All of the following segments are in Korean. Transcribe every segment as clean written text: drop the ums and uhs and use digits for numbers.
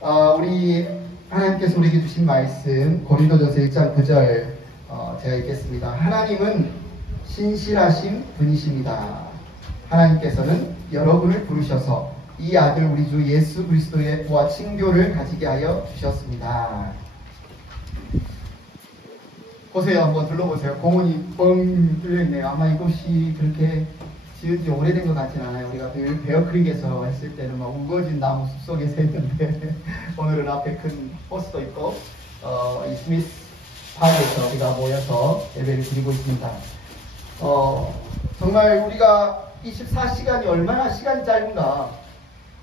우리 하나님께서 우리에게 주신 말씀 고린도전서 1장 9절 제가 읽겠습니다. 하나님은 신실하신 분이십니다. 하나님께서는 여러분을 부르셔서 이 아들 우리 주 예수 그리스도의 부와 칭교를 가지게 하여 주셨습니다. 보세요. 한번 둘러보세요. 공원이 뻥 뚫려있네요. 아마 이곳이 그렇게 지은 지 오래된 것 같진 않아요. 우리가 베어크릭에서 했을 때는 막 우거진 나무 숲속에서 했는데 오늘은 앞에 큰 호스도 있고 이 스미스 파크에서 우리가 모여서 예배를 드리고 있습니다. 정말 우리가 24시간이 얼마나 시간이 짧은가.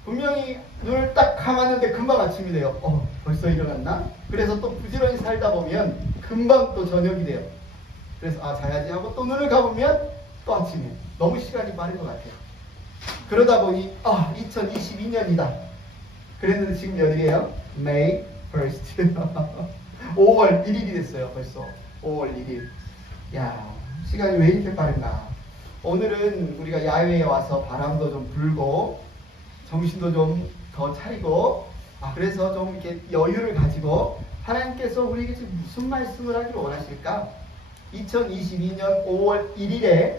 분명히 눈을 딱 감았는데 금방 아침이 돼요. 벌써 일어났나? 그래서 또 부지런히 살다 보면 금방 또 저녁이 돼요. 그래서 자야지 하고 또 눈을 감으면 또 아침이에요. 너무 시간이 빠른 것 같아요. 그러다 보니 2022년이다. 그랬는데 지금 몇일이에요? May 1st 5월 1일이 됐어요. 벌써 5월 1일. 야, 시간이 왜 이렇게 빠른가. 오늘은 우리가 야외에 와서 바람도 좀 불고 정신도 좀 더 차리고 그래서 좀 이렇게 여유를 가지고 하나님께서 우리에게 지금 무슨 말씀을 하기를 원하실까? 2022년 5월 1일에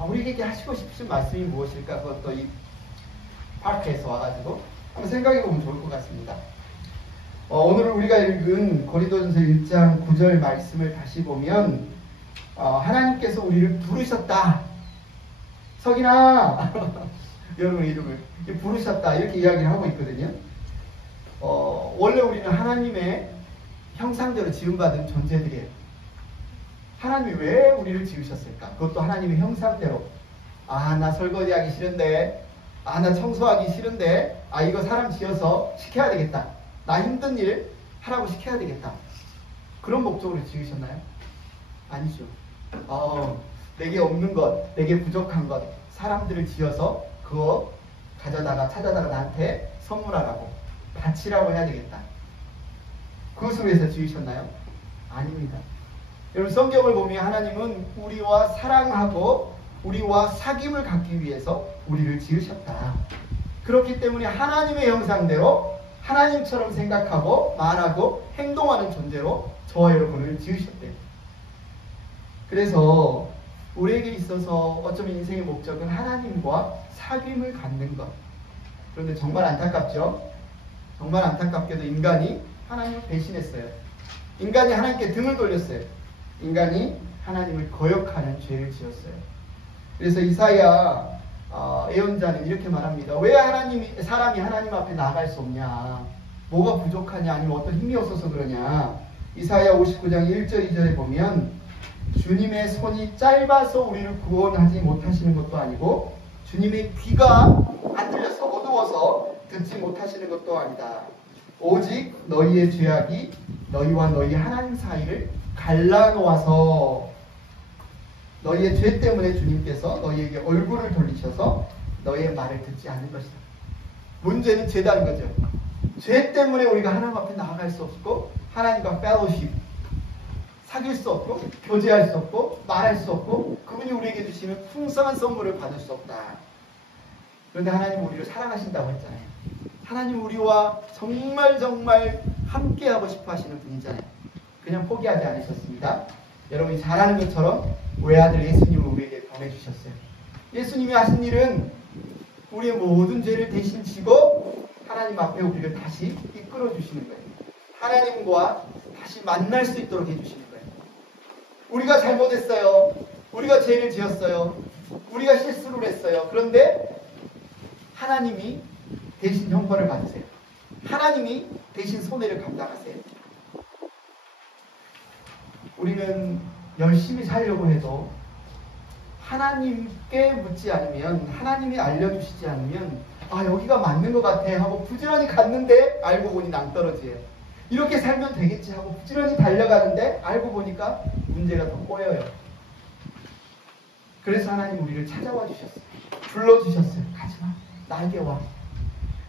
우리에게 하시고 싶으신 말씀이 무엇일까? 그것도 이 파크에서 와가지고 한번 생각해 보면 좋을 것 같습니다. 오늘 우리가 읽은 고린도전서 1장 9절 말씀을 다시 보면 하나님께서 우리를 부르셨다. 석인아 여러분 이름을 부르셨다 이렇게 이야기를 하고 있거든요. 원래 우리는 하나님의 형상대로 지음받은 존재들이에요. 하나님이 왜 우리를 지으셨을까? 그것도 하나님의 형상대로. 나 설거지하기 싫은데, 나 청소하기 싫은데, 이거 사람 지어서 시켜야 되겠다. 나 힘든 일 하라고 시켜야 되겠다. 그런 목적으로 지으셨나요? 아니죠. 내게 없는 것, 내게 부족한 것, 사람들을 지어서 그거 찾아다가 나한테 선물하라고, 바치라고 해야 되겠다. 그것을 위해서 지으셨나요? 아닙니다. 여러분 성경을 보면 하나님은 우리와 사랑하고 우리와 사귐을 갖기 위해서 우리를 지으셨다. 그렇기 때문에 하나님의 형상대로 하나님처럼 생각하고 말하고 행동하는 존재로 저와 여러분을 지으셨대요. 그래서 우리에게 있어서 어쩌면 인생의 목적은 하나님과 사귐을 갖는 것. 그런데 정말 안타깝죠? 정말 안타깝게도 인간이 하나님을 배신했어요. 인간이 하나님께 등을 돌렸어요. 인간이 하나님을 거역하는 죄를 지었어요. 그래서 이사야 예언자는 이렇게 말합니다. 왜 사람이 하나님 앞에 나아갈 수 없냐? 뭐가 부족하냐? 아니면 어떤 힘이 없어서 그러냐? 이사야 59장 1절 2절에 보면 주님의 손이 짧아서 우리를 구원하지 못하시는 것도 아니고 주님의 귀가 안 들려서 어두워서 듣지 못하시는 것도 아니다. 오직 너희의 죄악이 너희와 너희 하나님 사이를 갈라놓아서 너희의 죄 때문에 주님께서 너희에게 얼굴을 돌리셔서 너희의 말을 듣지 않는 것이다. 문제는 죄다는 거죠. 죄 때문에 우리가 하나님 앞에 나아갈 수 없고 하나님과 펠로십 사귈 수 없고 교제할 수 없고 말할 수 없고 그분이 우리에게 주시는 풍성한 선물을 받을 수 없다. 그런데 하나님 우리를 사랑하신다고 했잖아요. 하나님 우리와 정말 함께하고 싶어 하시는 분이잖아요. 그냥 포기하지 않으셨습니다. 여러분이 잘 아는 것처럼 외아들 예수님을 우리에게 보내주셨어요. 예수님이 하신 일은 우리의 모든 죄를 대신 지고 하나님 앞에 우리를 다시 이끌어 주시는 거예요. 하나님과 다시 만날 수 있도록 해주시는 거예요. 우리가 잘못했어요. 우리가 죄를 지었어요. 우리가 실수를 했어요. 그런데 하나님이 대신 형벌을 받으세요. 하나님이 대신 손해를 감당하세요. 우리는 열심히 살려고 해도 하나님께 묻지 않으면 하나님이 알려주시지 않으면 여기가 맞는 것 같아 하고 부지런히 갔는데 알고 보니 낭떠러지예요. 이렇게 살면 되겠지 하고 부지런히 달려가는데 알고 보니까 문제가 더 꼬여요. 그래서 하나님 우리를 찾아와 주셨어요. 불러주셨어요. 가지마. 나에게 와.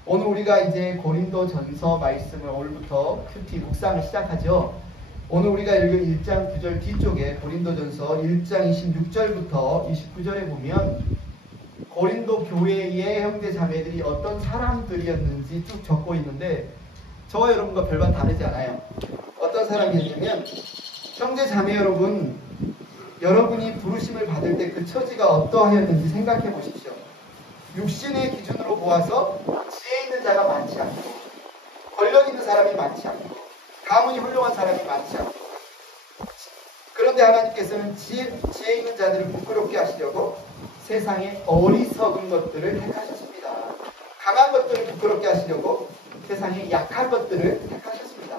오늘 우리가 이제 고린도전서 말씀을 오늘부터 큐티 묵상을 시작하죠. 오늘 우리가 읽은 1장 9절 뒤쪽에 고린도전서 1장 26절부터 29절에 보면 고린도 교회의 형제 자매들이 어떤 사람들이었는지 쭉 적고 있는데 저와 여러분과 별반 다르지 않아요. 어떤 사람이었냐면, 형제 자매 여러분, 여러분이 부르심을 받을 때 그 처지가 어떠하였는지 생각해 보십시오. 육신의 기준으로 보아서 지혜 있는 자가 많지 않고, 권력 있는 사람이 많지 않고, 가문이 훌륭한 사람이 많지 않고, 그런데 하나님께서는 지혜 있는 자들을 부끄럽게 하시려고 세상의 어리석은 것들을 택하셨습니다. 강한 것들을 부끄럽게 하시려고 세상의 약한 것들을 택하셨습니다.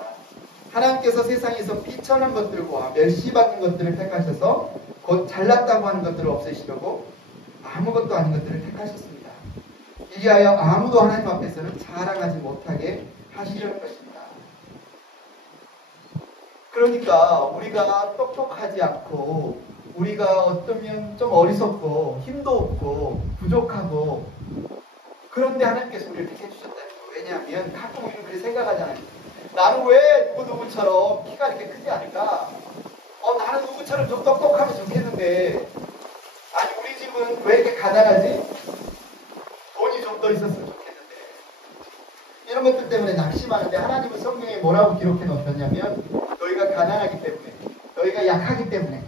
하나님께서 세상에서 비천한 것들과 멸시받는 것들을 택하셔서 곧 잘났다고 하는 것들을 없애시려고 아무것도 아닌 것들을 택하셨습니다. 이리하여 아무도 하나님 앞에서는 자랑하지 못하게 하시려는 것입니다. 그러니까 우리가 똑똑하지 않고, 우리가 어쩌면 좀 어리석고 힘도 없고 부족하고, 그런데 하나님께서 우리를 택해 주셨다는 거예요. 왜냐하면 가끔 우리는 그렇게 생각하잖아요. 나는 왜 누구처럼 키가 이렇게 크지 않을까? 나는 누구처럼 좀 똑똑하면 좋겠는데, 아니 우리 집은 왜 이렇게 가난하지? 돈이 좀 더 있었으면 좋겠는데. 이런 것들 때문에 낙심하는데, 하나님은 성경에 뭐라고 기록해 놓으셨냐면, 너희가 가난하기 때문에, 너희가 약하기 때문에,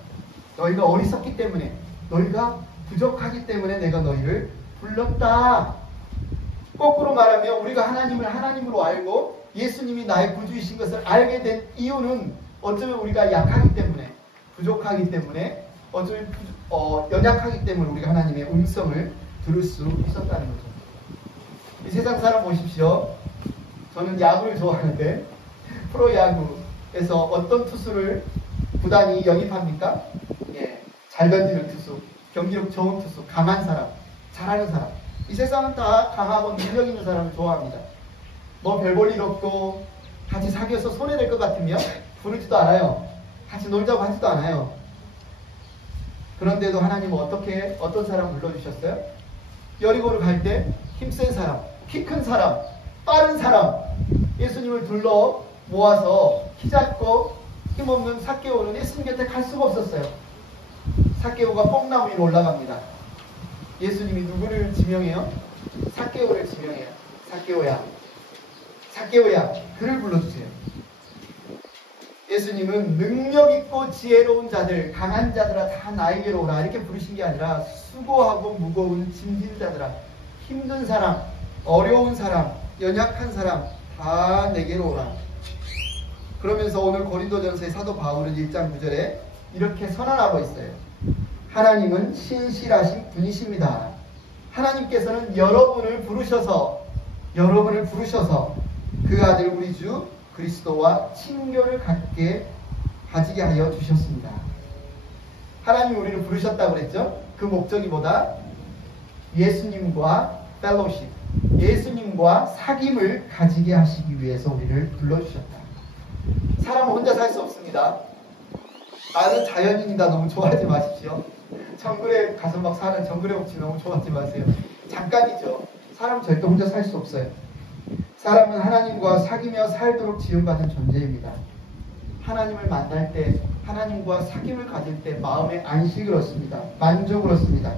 너희가 어리석기 때문에, 너희가 부족하기 때문에 내가 너희를 불렀다. 거꾸로 말하면 우리가 하나님을 하나님으로 알고 예수님이 나의 구주이신 것을 알게 된 이유는 어쩌면 우리가 약하기 때문에, 부족하기 때문에, 어쩌면 연약하기 때문에 우리가 하나님의 음성을 들을 수 있었다는 거죠. 이 세상 사람 보십시오. 저는 야구를 좋아하는데, 프로야구에서 어떤 투수를 구단이 영입합니까? 예, 잘 던지는 투수, 경기력 좋은 투수, 강한 사람, 잘하는 사람. 이 세상은 다 강하고 능력 있는 사람을 좋아합니다. 뭐 별 볼 일 없고 같이 사귀어서 손해낼 것 같으면 부르지도 않아요. 같이 놀자고 하지도 않아요. 그런데도 하나님은 어떤 사람 불러주셨어요? 여리고를 갈 때 힘센 사람, 키 큰 사람, 빠른 사람, 예수님을 둘러 모아서 키 작고 힘없는 삭개오는 예수님 곁에 갈 수가 없었어요. 삭개오가 뽕나무 위로 올라갑니다. 예수님이 누구를 지명해요? 삭개오를 지명해요. 삭개오야, 그를 불러주세요. 예수님은 능력 있고 지혜로운 자들, 강한 자들아 다 나에게로 오라, 이렇게 부르신 게 아니라 수고하고 무거운 짐진 자들아, 힘든 사람, 어려운 사람, 연약한 사람 다 내게로 오라. 그러면서 오늘 고린도전서의 사도 바울은 1장 9절에 이렇게 선언하고 있어요. 하나님은 신실하신 분이십니다. 하나님께서는 여러분을 부르셔서 그 아들 우리 주 그리스도와 친교를 가지게 하여 주셨습니다. 하나님이 우리를 부르셨다고 그랬죠? 그 목적이 뭐다? 예수님과 펠로십, 예수님과 사귐을 가지게 하시기 위해서 우리를 불러주셨다. 사람은 혼자 살 수 없습니다. 나는 자연인이다 너무 좋아하지 마십시오. 정글에 가서 막 사는 정글의 법칙 너무 좋아하지 마세요. 잠깐이죠. 사람은 절대 혼자 살 수 없어요. 사람은 하나님과 사귀며 살도록 지음받은 존재입니다. 하나님을 만날 때, 하나님과 사귐을 가질 때 마음의 안식을 얻습니다. 만족을 얻습니다.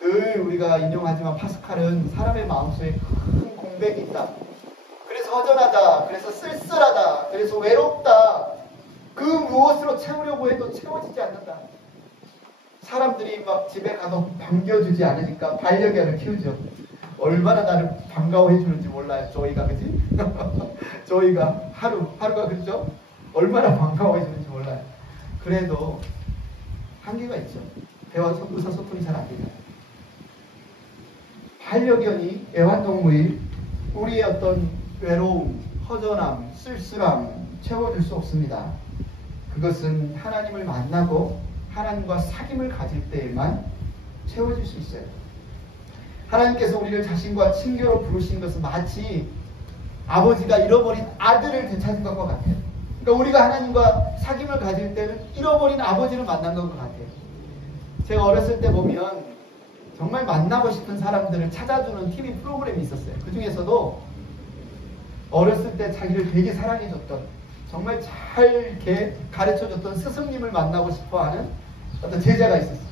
늘 우리가 인용하지만 파스칼은 사람의 마음속에 큰 공백이 있다. 그래서 허전하다. 그래서 쓸쓸하다. 그래서 외롭다. 그 무엇으로 채우려고 해도 채워지지 않는다. 사람들이 막 집에 가서 반겨주지 않으니까 반려견을 키우죠. 얼마나 나를 반가워해 주는지 몰라요. 조이가, 그지? 조이가 하루가 그렇죠? 얼마나 반가워해 주는지 몰라요. 그래도 한계가 있죠. 의사소통이 잘 안 되잖아요. 반려견이 애완동물이 우리의 어떤 외로움, 허전함, 쓸쓸함 채워줄 수 없습니다. 그것은 하나님을 만나고 하나님과 사귐을 가질 때에만 채워질 수 있어요. 하나님께서 우리를 자신과 친교로 부르신 것은 마치 아버지가 잃어버린 아들을 되찾은 것과 같아요. 그러니까 우리가 하나님과 사귐을 가질 때는 잃어버린 아버지를 만난 것과 같아요. 제가 어렸을 때 보면 정말 만나고 싶은 사람들을 찾아주는 TV 프로그램이 있었어요. 그 중에서도 어렸을 때 자기를 되게 사랑해줬던, 정말 잘 이렇게 가르쳐줬던 스승님을 만나고 싶어하는 어떤 제자가 있었어요.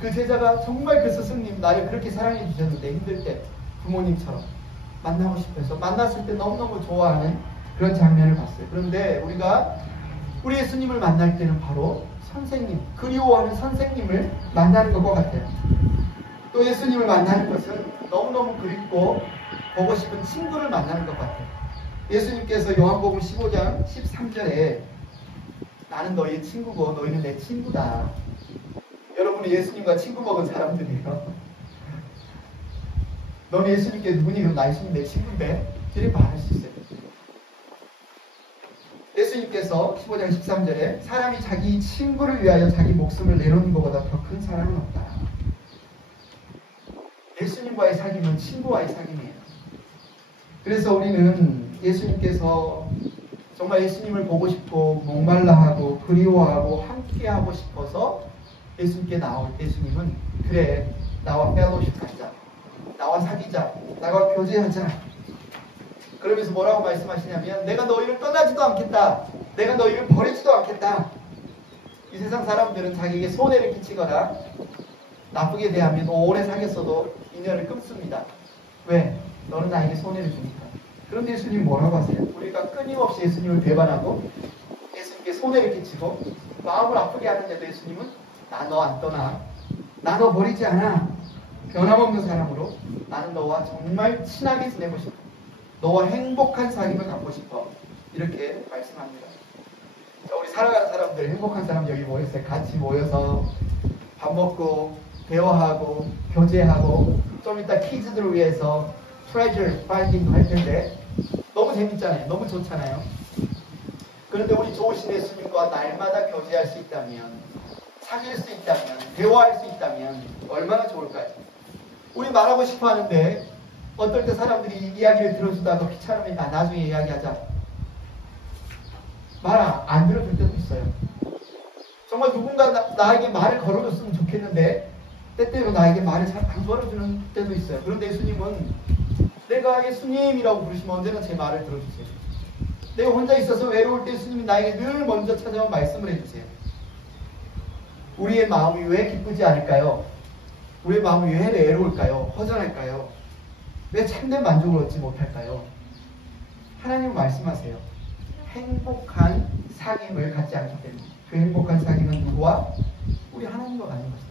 그 제자가 정말 그 스승님 나를 그렇게 사랑해 주셨는데 힘들 때 부모님처럼 만나고 싶어서 만났을 때 너무너무 좋아하는 그런 장면을 봤어요. 그런데 우리가 우리 예수님을 만날 때는 바로 선생님, 그리워하는 선생님을 만나는 것과 같아요. 또 예수님을 만나는 것은 너무너무 그립고 보고 싶은 친구를 만나는 것 같아요. 예수님께서 요한복음 15장 13절에 나는 너희의 친구고 너희는 내 친구다. 여러분은 예수님과 친구 먹은 사람들이에요. 너는 예수님께 누구니? 그럼 나 예수님 내 친구인데? 이렇게 말할 수 있어요. 예수님께서 15장 13절에 사람이 자기 친구를 위하여 자기 목숨을 내놓는 것보다 더 큰 사랑은 없다. 예수님과의 사귐은 친구와의 사귐이에요. 그래서 우리는 예수님께서 정말 예수님을 보고 싶고 목말라하고 그리워하고 함께하고 싶어서 예수님께 나올 때 예수님은 그래 나와 펠로십 하자. 나와 사귀자. 나와 교제하자. 그러면서 뭐라고 말씀하시냐면 내가 너희를 떠나지도 않겠다. 내가 너희를 버리지도 않겠다. 이 세상 사람들은 자기에게 손해를 끼치거나 나쁘게 대하면 오래 사귀었어도 인연을 끊습니다. 왜? 너는 나에게 손해를 주니까. 그런데 예수님 뭐라고 하세요? 우리가 끊임없이 예수님을 배반하고 예수님께 손해를 끼치고 마음을 아프게 하는데도 예수님은 나 너 안 떠나. 나 너 버리지 않아. 변함없는 사람으로 나는 너와 정말 친하게 지내고 싶어. 너와 행복한 사귐을 갖고 싶어. 이렇게 말씀합니다. 자, 우리 살아가는 사람들, 행복한 사람 여기 모였어요. 같이 모여서 밥 먹고 대화하고 교제하고 좀 이따 키즈들을 위해서 트레저 파인딩도 할 텐데 너무 재밌잖아요. 너무 좋잖아요. 그런데 우리 좋으신 예수님과 날마다 교제할 수 있다면, 사귈 수 있다면, 대화할 수 있다면 얼마나 좋을까요? 우리 말하고 싶어 하는데 어떨 때 사람들이 이 이야기를 들어주다가 귀찮으니까 나중에 이야기하자. 말 안 들어줄 때도 있어요. 정말 누군가 나에게 말을 걸어줬으면 좋겠는데 때때로 나에게 말을 잘 안 걸어주는 때도 있어요. 그런데 예수님은 내가 예수님이라고 부르시면 언제나 제 말을 들어주세요. 내가 혼자 있어서 외로울 때 예수님이 나에게 늘 먼저 찾아와 말씀을 해주세요. 우리의 마음이 왜 기쁘지 않을까요? 우리의 마음이 왜 외로울까요? 허전할까요? 왜 참된 만족을 얻지 못할까요? 하나님은 말씀하세요. 행복한 사귐을 갖지 않기 때문에. 그 행복한 사귐은 누구와? 우리 하나님과 갖는 것입니다.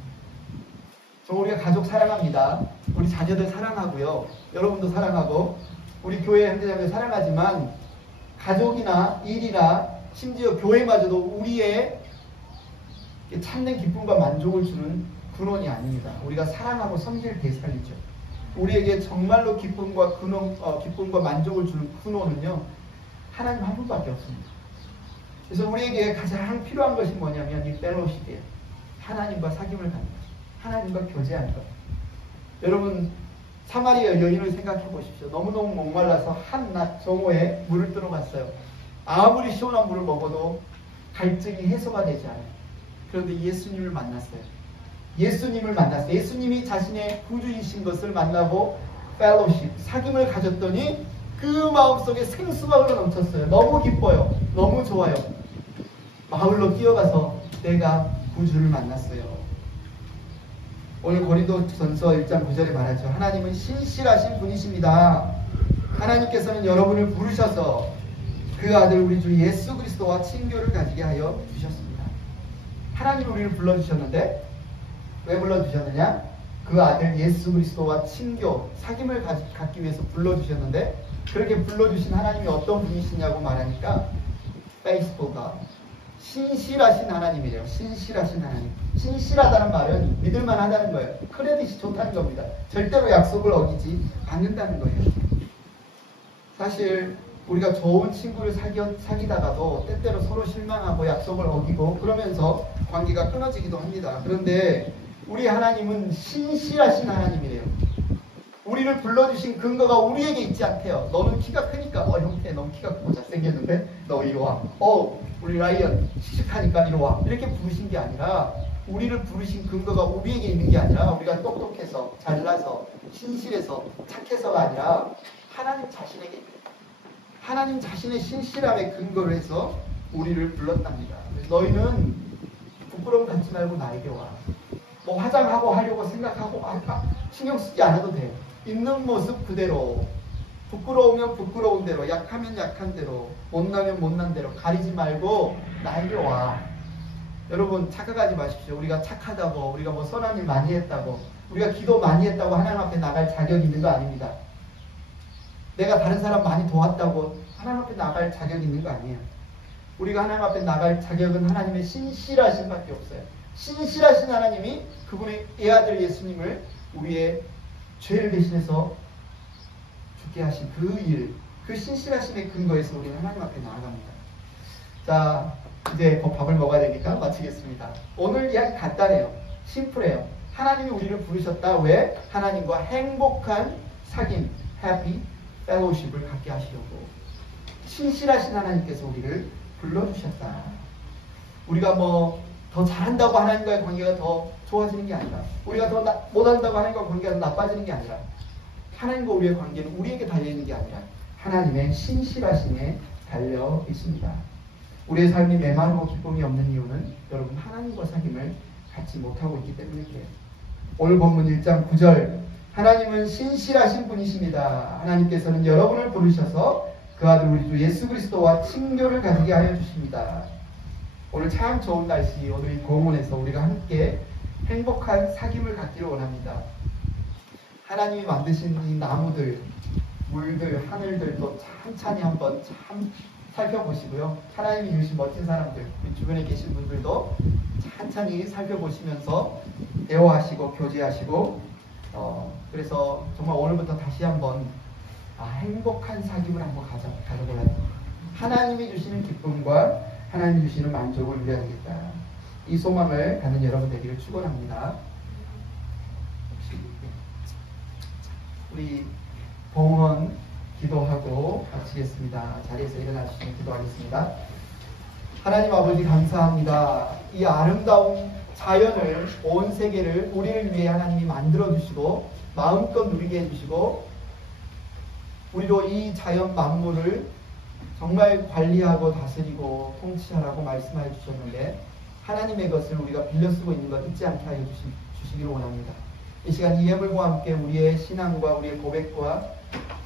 우리가 가족 사랑합니다. 우리 자녀들 사랑하고요. 여러분도 사랑하고 우리 교회 형제자매들 사랑하지만 가족이나 일이나 심지어 교회마저도 우리의 참된 기쁨과 만족을 주는 근원이 아닙니다. 우리가 사랑하고 섬길 대상이죠. 우리에게 정말로 기쁨과 만족을 주는 근원은요, 하나님 한 분밖에 없습니다. 그래서 우리에게 가장 필요한 것이 뭐냐면 이 펠로십이에요. 하나님과 사귐을 갖는 것, 하나님과 교제하는 것. 여러분 사마리아 여인을 생각해 보십시오. 너무너무 목말라서 한낮 정오에 물을 뜨러 갔어요. 아무리 시원한 물을 먹어도 갈증이 해소가 되지 않아요. 그런데 예수님을 만났어요. 예수님이 자신의 구주이신 것을 만나고 펠로십, 사귐을 가졌더니 그 마음속에 생수가 흘러 넘쳤어요. 너무 기뻐요. 너무 좋아요. 마을로 뛰어가서 내가 구주를 만났어요. 오늘 고린도전서 1장 9절에 말하죠. 하나님은 신실하신 분이십니다. 하나님께서는 여러분을 부르셔서 그 아들 우리 주 예수 그리스도와 친교를 가지게 하여 주셨습니다. 하나님이 우리를 불러주셨는데 왜 불러주셨느냐? 그 아들 예수 그리스도와 친교, 사귐을 갖기 위해서 불러주셨는데 그렇게 불러주신 하나님이 어떤 분이시냐고 말하니까 faithful God, 신실하신 하나님이래요. 신실하신 하나님. 신실하다는 말은 믿을만하다는 거예요. 크레딧이 좋다는 겁니다. 절대로 약속을 어기지 않는다는 거예요. 사실 우리가 좋은 친구를 사귀다가도 때때로 서로 실망하고 약속을 어기고 그러면서 관계가 끊어지기도 합니다. 그런데 우리 하나님은 신실하신 하나님이래요. 우리를 불러주신 근거가 우리에게 있지 않대요. 너는 키가 크니까 형태 너무 키가 크고 잘생겼는데 너 이리 와. 우리 라이언 씩씩하니까 이리 와. 이렇게 부르신 게 아니라 우리를 부르신 근거가 우리에게 있는 게 아니라 우리가 똑똑해서 잘나서 신실해서 착해서가 아니라 하나님 자신에게 있습니다. 하나님 자신의 신실함에 근거를 해서 우리를 불렀답니다. 그래서 너희는 부끄러움 갖지 말고 나에게 와. 뭐 화장하고 하려고 생각하고 신경 쓰지 않아도 돼. 있는 모습 그대로 부끄러우면 부끄러운 대로, 약하면 약한 대로, 못나면 못난 대로 가리지 말고 나에게 와. 여러분 착각하지 마십시오. 우리가 착하다고, 우리가 뭐 선한 일 많이 했다고, 우리가 기도 많이 했다고 하나님 앞에 나갈 자격이 있는 거 아닙니다. 내가 다른 사람 많이 도왔다고 하나님 앞에 나갈 자격이 있는 거 아니에요. 우리가 하나님 앞에 나갈 자격은 하나님의 신실하신 밖에 없어요. 신실하신 하나님이 그분의 애아들 예수님을 우리의 죄를 대신해서 죽게 하신 그 일, 그 신실하심의 근거에서 우리는 하나님 앞에 나아갑니다. 자, 이제 곧 밥을 먹어야 되니까 마치겠습니다. 오늘 이야기 간단해요. 심플해요. 하나님이 우리를 부르셨다. 왜? 하나님과 행복한 사귐, happy fellowship을 갖게 하시려고. 신실하신 하나님께서 우리를 불러주셨다. 우리가 뭐 더 잘한다고 하나님과의 관계가 더 좋아지는 게 아니라, 우리가 더 못한다고 하나님과 관계가 더 나빠지는 게 아니라, 하나님과 우리의 관계는 우리에게 달려있는 게 아니라 하나님의 신실하심에 달려 있습니다. 우리의 삶이 메마르고 기쁨이 없는 이유는 여러분 하나님과 사귐을 갖지 못하고 있기 때문에 그래요. 오늘 본문 1장 9절, 하나님은 신실하신 분이십니다. 하나님께서는 여러분을 부르셔서 그 아들 우리 주 예수 그리스도와 친교를 가지게 하여 주십니다. 오늘 참 좋은 날씨, 오늘 이 공원에서 우리가 함께 행복한 사귐을 갖기를 원합니다. 하나님이 만드신 이 나무들, 물들, 하늘들도 찬찬히 한번 참 살펴보시고요. 하나님이 주신 멋진 사람들, 우리 주변에 계신 분들도 찬찬히 살펴보시면서 대화하시고 교제하시고, 그래서 정말 오늘부터 다시 한번 행복한 사귐을 한번 가져보라. 하나님이 주시는 기쁨과 하나님이 주시는 만족을 누려야겠다. 이 소망을 갖는 여러분 되기를 축원합니다. 우리 봉헌 기도하고 마치겠습니다. 자리에서 일어나 주시면 기도하겠습니다. 하나님 아버지 감사합니다. 이 아름다운 자연을, 온 세계를 우리를 위해 하나님이 만들어 주시고 마음껏 누리게 해주시고, 우리도 이 자연 만물을 정말 관리하고 다스리고 통치하라고 말씀하여 주셨는데, 하나님의 것을 우리가 빌려 쓰고 있는 것 잊지 않게 하여 주시기를 원합니다. 이 시간 이 예물과 함께 우리의 신앙과 우리의 고백과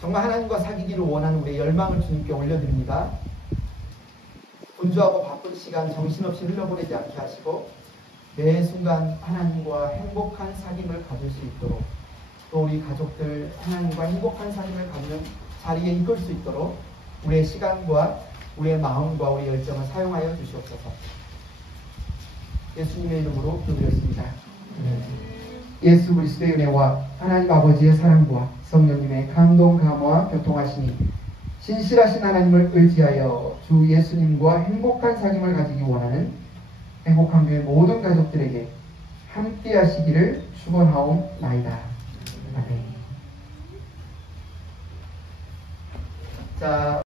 정말 하나님과 사귀기를 원하는 우리의 열망을 주님께 올려드립니다. 분주하고 바쁜 시간 정신없이 흘려보내지 않게 하시고, 매 순간 하나님과 행복한 사귐을 가질 수 있도록, 또 우리 가족들 하나님과 행복한 사귐을 갖는 자리에 이끌 수 있도록 우리의 시간과 우리의 마음과 우리의 열정을 사용하여 주시옵소서. 예수님의 이름으로 기도드렸습니다. 예수 그리스도의 은혜와 하나님 아버지의 사랑과 성령님의 감동 감화와 교통하시니 신실하신 하나님을 의지하여 주 예수님과 행복한 사귐을 가지기 원하는 행복한 교회 모든 가족들에게 함께 하시기를 축원하옵나이다. 아멘. 자.